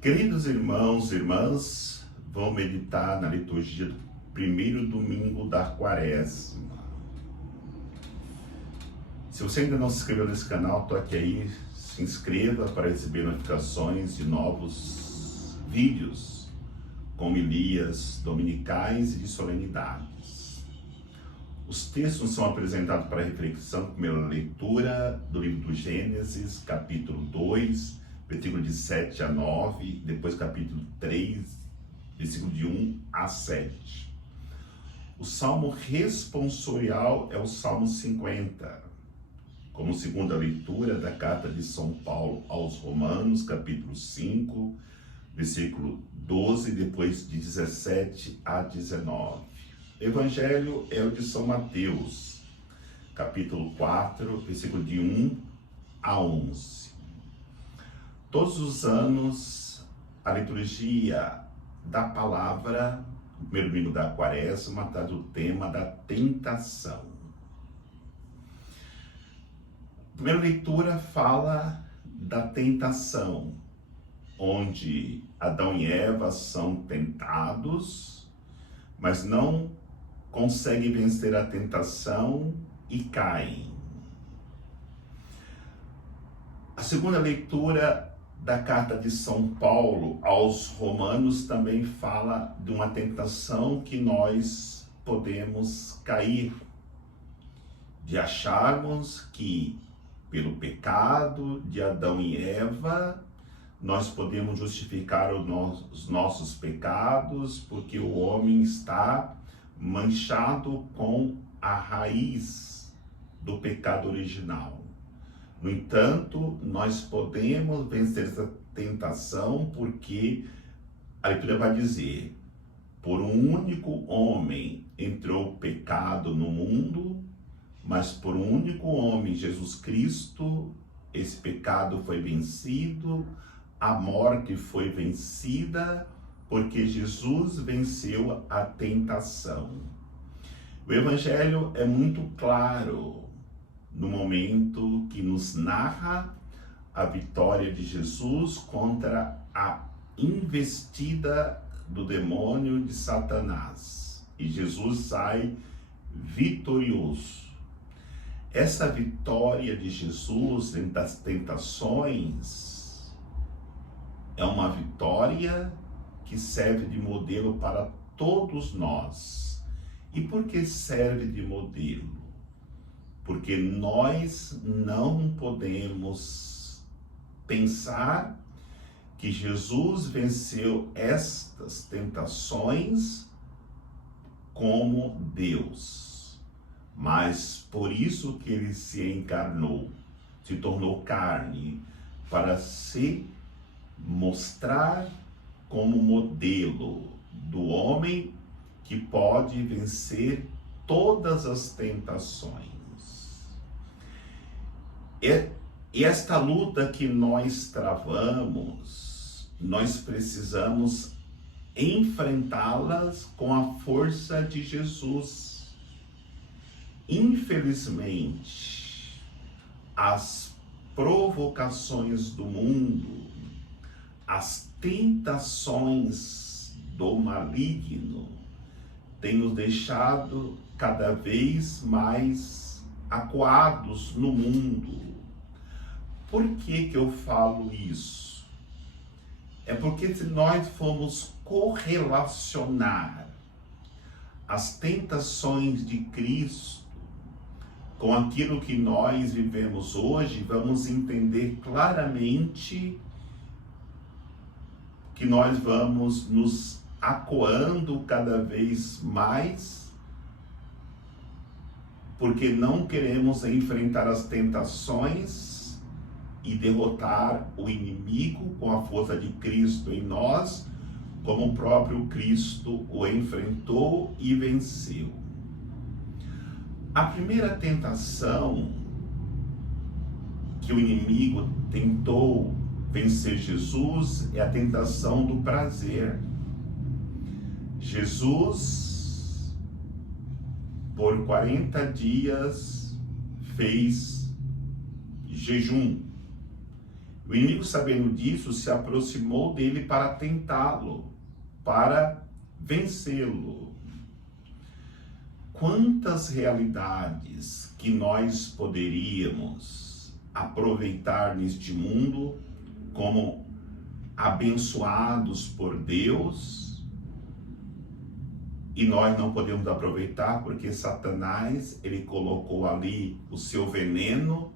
Queridos irmãos e irmãs, vamos meditar na liturgia do primeiro domingo da Quaresma. Se você ainda não se inscreveu nesse canal, toque aí, se inscreva para receber notificações de novos vídeos com homilias dominicais e de solenidades. Os textos são apresentados para reflexão, primeira leitura do livro do Gênesis, capítulo 2, versículo de 7 a 9, depois capítulo 3, versículo de 1 a 7. O salmo responsorial é o Salmo 50, como segunda leitura da carta de São Paulo aos Romanos, capítulo 5, versículo 12, depois de 17 a 19. O Evangelho é o de São Mateus, capítulo 4, versículo de 1 a 11. Todos os anos, a liturgia da palavra, o primeiro domingo da Quaresma, traz o tema da tentação. A primeira leitura fala da tentação, onde Adão e Eva são tentados, mas não conseguem vencer a tentação e caem. A segunda leitura da carta de São Paulo aos Romanos também fala de uma tentação que nós podemos cair, de acharmos que pelo pecado de Adão e Eva nós podemos justificar os nossos pecados porque o homem está manchado com a raiz do pecado original. No entanto, nós podemos vencer essa tentação porque a leitura vai dizer: por um único homem entrou o pecado no mundo, mas por um único homem, Jesus Cristo, esse pecado foi vencido, a morte foi vencida, porque Jesus venceu a tentação. O Evangelho é muito claro no momento que nos narra a vitória de Jesus contra a investida do demônio de Satanás. E Jesus sai vitorioso. Essa vitória de Jesus das tentações é uma vitória que serve de modelo para todos nós. E por que serve de modelo? Porque nós não podemos pensar que Jesus venceu estas tentações como Deus, mas por isso que ele se encarnou, se tornou carne, para se mostrar como modelo do homem que pode vencer todas as tentações. E esta luta que nós travamos, nós precisamos enfrentá-las com a força de Jesus. Infelizmente, as provocações do mundo, as tentações do maligno, têm nos deixado cada vez mais acuados no mundo. Por que eu falo isso? É porque se nós formos correlacionar as tentações de Cristo com aquilo que nós vivemos hoje, vamos entender claramente que nós vamos nos acuando cada vez mais, porque não queremos enfrentar as tentações e derrotar o inimigo com a força de Cristo em nós, como o próprio Cristo o enfrentou e venceu. A primeira tentação que o inimigo tentou vencer Jesus é a tentação do prazer. Jesus, por 40 dias, fez jejum. O inimigo, sabendo disso, se aproximou dele para tentá-lo, para vencê-lo. Quantas realidades que nós poderíamos aproveitar neste mundo como abençoados por Deus, e nós não podemos aproveitar porque Satanás, ele colocou ali o seu veneno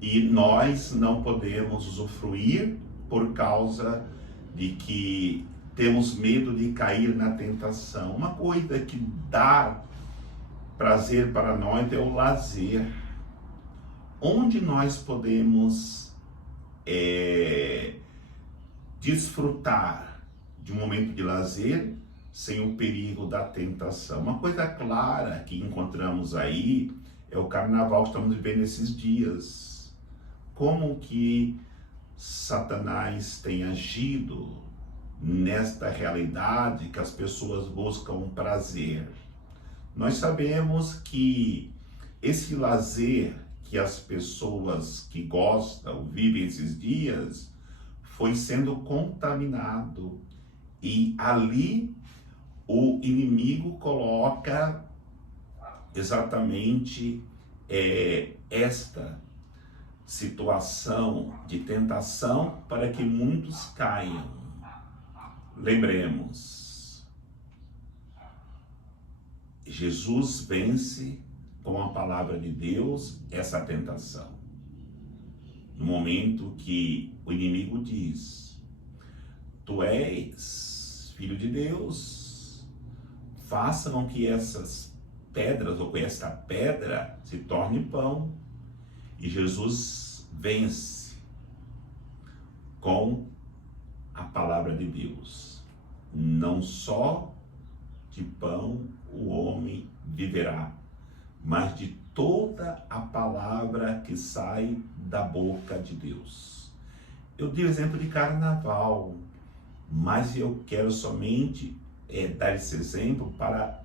e nós não podemos usufruir por causa de que temos medo de cair na tentação. Uma coisa que dá prazer para nós é o lazer. Onde nós podemos desfrutar de um momento de lazer sem o perigo da tentação. Uma coisa clara que encontramos aí é o carnaval que estamos vivendo esses dias. Como que Satanás tem agido nesta realidade que as pessoas buscam prazer. Nós sabemos que esse lazer que as pessoas que gostam, vivem esses dias, foi sendo contaminado. E ali o inimigo coloca exatamente esta situação de tentação para que muitos caiam. Lembremos, Jesus vence com a palavra de Deus essa tentação. No momento que o inimigo diz: tu és filho de Deus, faça com que essas pedras, ou que esta pedra se torne pão. E Jesus vence com a palavra de Deus. Não só de pão o homem viverá, mas de toda a palavra que sai da boca de Deus. Eu dei o exemplo de carnaval, mas eu quero somente dar esse exemplo para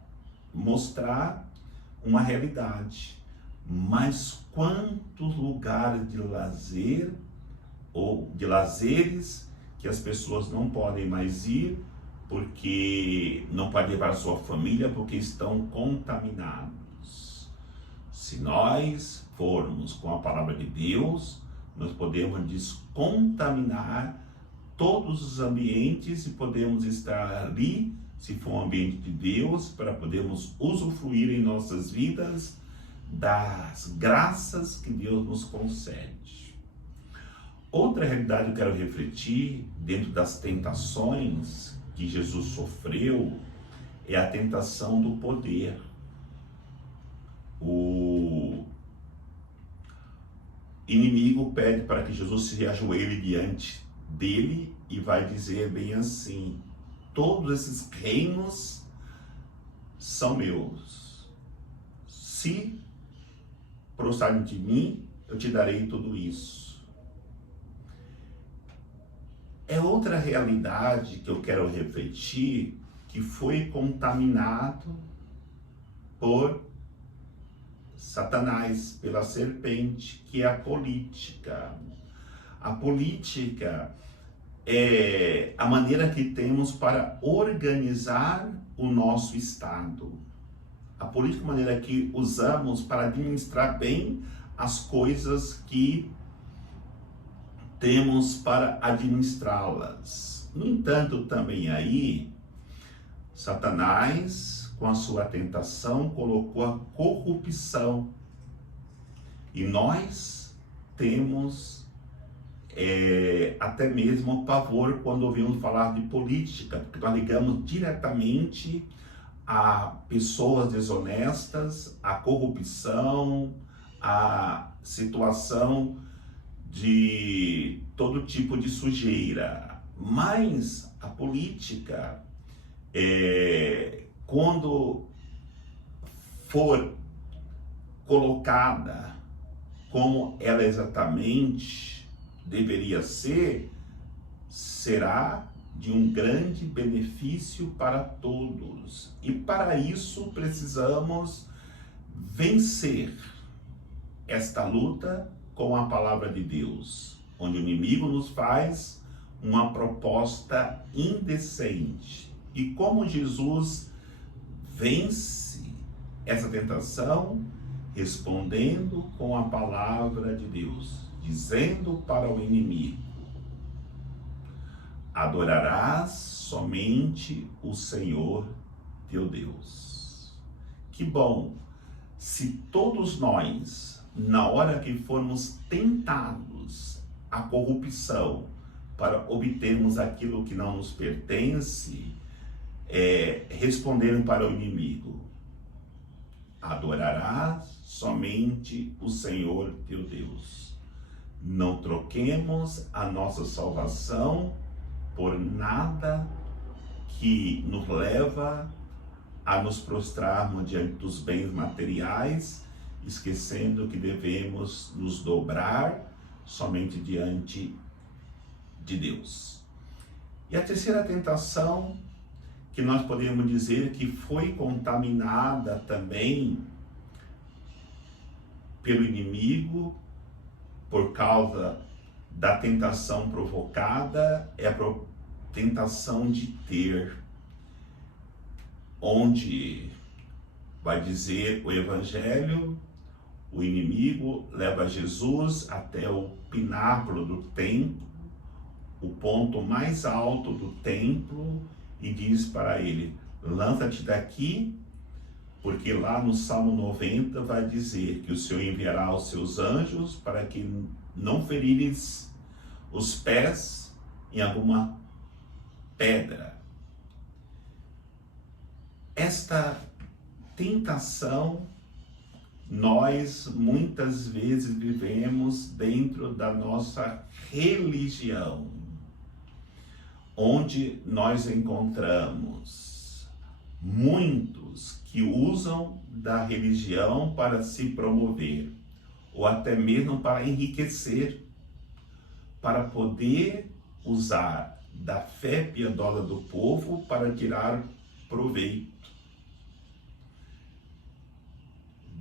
mostrar uma realidade. Mas quantos lugares de lazer ou de lazeres que as pessoas não podem mais ir porque não podem levar a sua família porque estão contaminados. Se nós formos com a palavra de Deus, nós podemos descontaminar todos os ambientes e podemos estar ali, se for um ambiente de Deus, para podermos usufruir em nossas vidas das graças que Deus nos concede. Outra realidade que eu quero refletir dentro das tentações que Jesus sofreu é a tentação do poder. O inimigo pede para que Jesus se ajoelhe diante dele e vai dizer bem assim: todos esses reinos são meus. Se prostrarem de mim, eu te darei tudo isso. É outra realidade que eu quero refletir, que foi contaminado por Satanás, pela serpente, que é a política. A política é a maneira que temos para organizar o nosso Estado. A política é a maneira que usamos para administrar bem as coisas que temos para administrá-las. No entanto, também aí, Satanás, com a sua tentação, colocou a corrupção. E nós temos até mesmo pavor quando ouvimos falar de política, porque nós ligamos diretamente a pessoas desonestas, a corrupção, a situação de todo tipo de sujeira. Mas a política, quando for colocada como ela exatamente deveria ser, será de um grande benefício para todos. E para isso precisamos vencer esta luta com a palavra de Deus. onde o inimigo nos faz uma proposta indecente. E como Jesus vence essa tentação? Respondendo com a palavra de Deus, dizendo para o inimigo: adorarás somente o Senhor teu Deus. Que bom se todos nós, na hora que formos tentados à corrupção para obtermos aquilo que não nos pertence, responderem para o inimigo: adorarás somente o Senhor teu Deus. Não troquemos a nossa salvação por nada que nos leva a nos prostrarmos diante dos bens materiais, esquecendo que devemos nos dobrar somente diante de Deus. E a terceira tentação, que nós podemos dizer que foi contaminada também pelo inimigo por causa da tentação provocada, é a tentação de ter, onde vai dizer o Evangelho, o inimigo leva Jesus até o pináculo do templo, o ponto mais alto do templo, e diz para ele: lança-te daqui, porque lá no Salmo 90 vai dizer que o Senhor enviará os seus anjos para que não ferires os pés em alguma pedra. Esta tentação nós muitas vezes vivemos dentro da nossa religião, onde nós encontramos muitos que usam da religião para se promover, ou até mesmo para enriquecer, para poder usar da fé piedosa do povo para tirar proveito.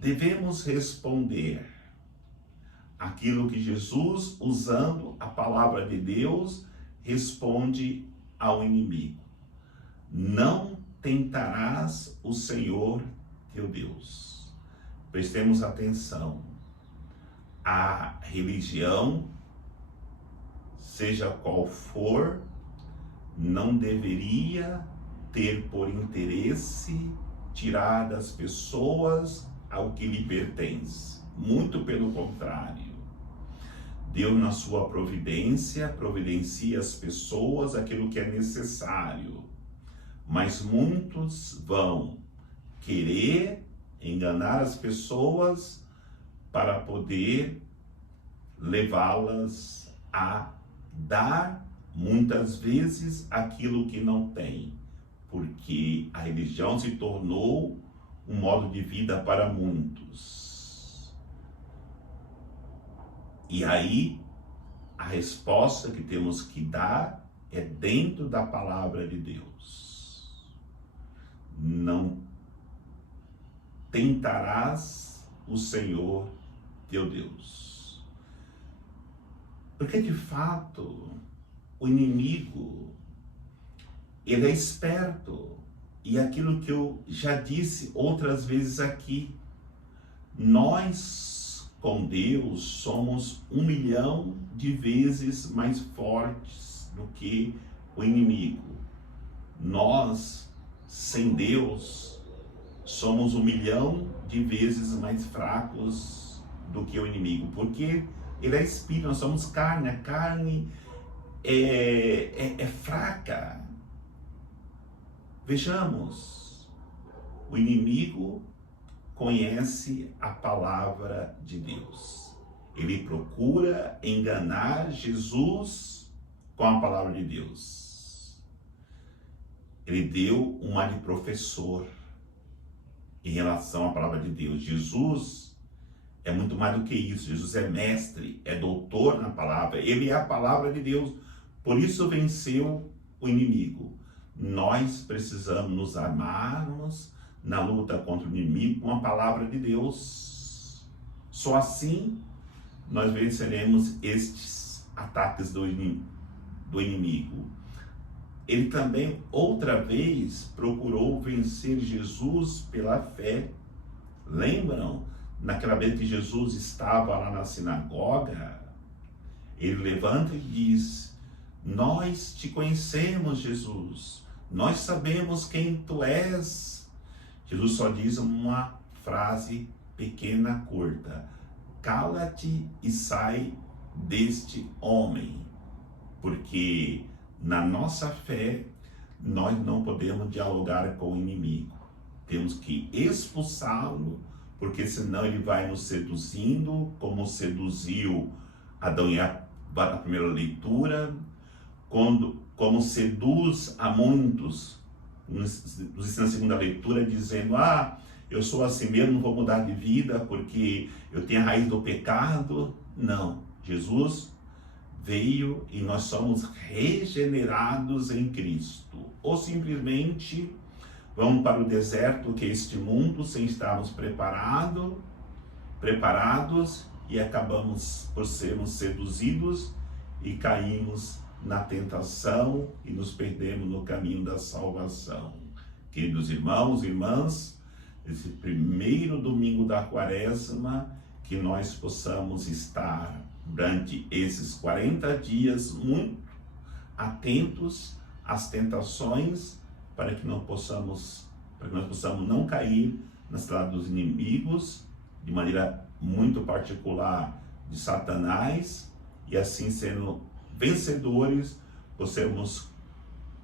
Devemos responder aquilo que Jesus, usando a palavra de Deus, responde ao inimigo: não tentarás o Senhor teu Deus. Prestemos atenção. A religião, seja qual for, não deveria ter por interesse tirar das pessoas ao que lhe pertence. Muito pelo contrário. Deus, na sua providência, providencia às pessoas aquilo que é necessário. Mas muitos vão querer enganar as pessoas para poder levá-las a dar, muitas vezes, aquilo que não tem. Porque a religião se tornou um modo de vida para muitos. E aí, a resposta que temos que dar é dentro da palavra de Deus. Não tentarás o Senhor teu Deus. Porque, de fato, o inimigo, ele é esperto. E aquilo que eu já disse outras vezes aqui, nós com Deus somos 1 milhão de vezes mais fortes do que o inimigo. Nós, sem Deus, somos 1 milhão de vezes mais fracos do que o inimigo, porque ele é espírito, nós somos carne, a carne é fraca. Vejamos, o inimigo conhece a palavra de Deus. Ele procura enganar Jesus com a palavra de Deus. Ele deu uma de professor em relação à palavra de Deus. Jesus é muito mais do que isso. Jesus é mestre, é doutor na palavra. Ele é a palavra de Deus. Por isso venceu o inimigo. Nós precisamos nos armarmos na luta contra o inimigo com a palavra de Deus. Só assim nós venceremos estes ataques do inimigo. Ele também, outra vez, procurou vencer Jesus pela fé. Lembram? Naquela vez que Jesus estava lá na sinagoga, ele levanta e diz: nós te conhecemos, Jesus. Nós sabemos quem tu és. Jesus só diz uma frase pequena, curta: cala-te e sai deste homem. Porque na nossa fé, nós não podemos dialogar com o inimigo. Temos que expulsá-lo, porque senão ele vai nos seduzindo, como seduziu Adão e Eva na primeira leitura, como seduz a muitos, nos ensina na segunda leitura, dizendo: eu sou assim mesmo, não vou mudar de vida, porque eu tenho a raiz do pecado. Não, Jesus veio e nós somos regenerados em Cristo. Ou simplesmente vamos para o deserto, que é este mundo, sem estarmos preparados, e acabamos por sermos seduzidos e caímos na tentação e nos perdemos no caminho da salvação. Queridos irmãos e irmãs, esse primeiro domingo da Quaresma, que nós possamos estar durante esses 40 dias muito atentos às tentações, para que nós possamos não cair na cilada dos inimigos, de maneira muito particular de Satanás, e assim sendo vencedores, possamos,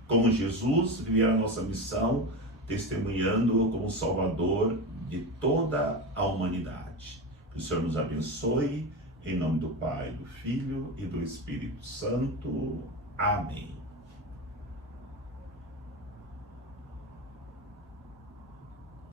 como Jesus, viver a nossa missão, testemunhando-o como Salvador de toda a humanidade. Que o Senhor nos abençoe, em nome do Pai, do Filho e do Espírito Santo. Amém.